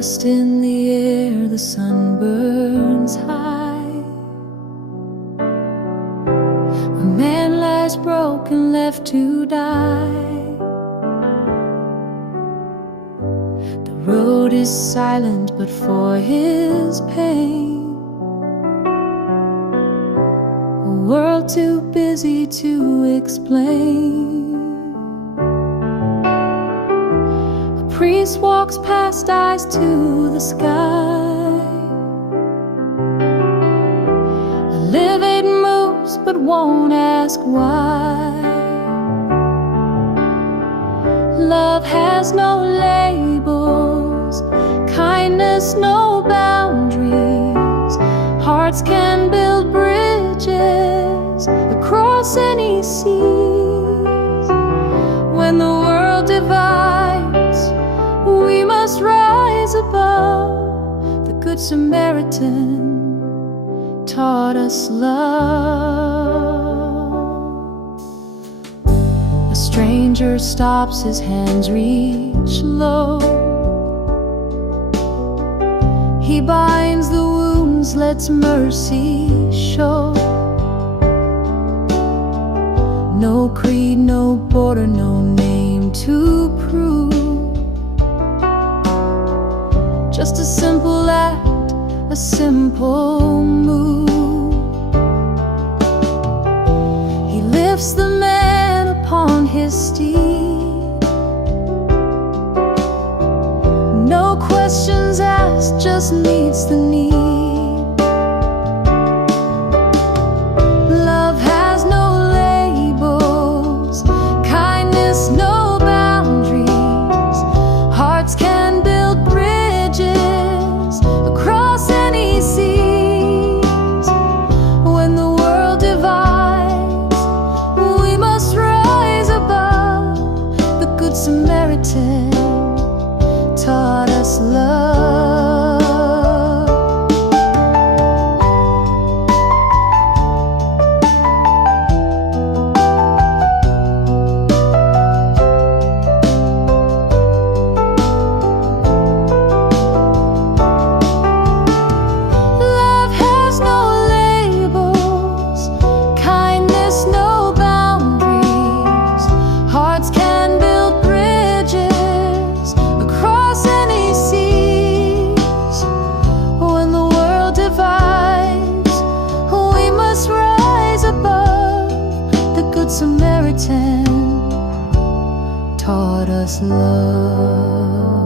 dust in the air, the sun burns high. A man lies broken, left to die. The road is silent, but for his pain, a world too busy to explain. Priest walks past, eyes to the sky. The Levite moves but won't ask why. Love has no labels, kindness no boundaries. Hearts can build bridges across any seas. When the world divides, we must rise above. The Good Samaritan taught us love. A stranger stops, his hands reach low. He binds the wounds, lets mercy show. No creed, no border, no name to prove. Just a simple act, a simple move. He lifts the man upon his steed. No questions asked, just meets the need. Love has no labels, kindness no boundaries. Hearts can build bridges across any seas. When the world divides, we must rise above. The Good Samaritan taught us love. Samaritan taught us love.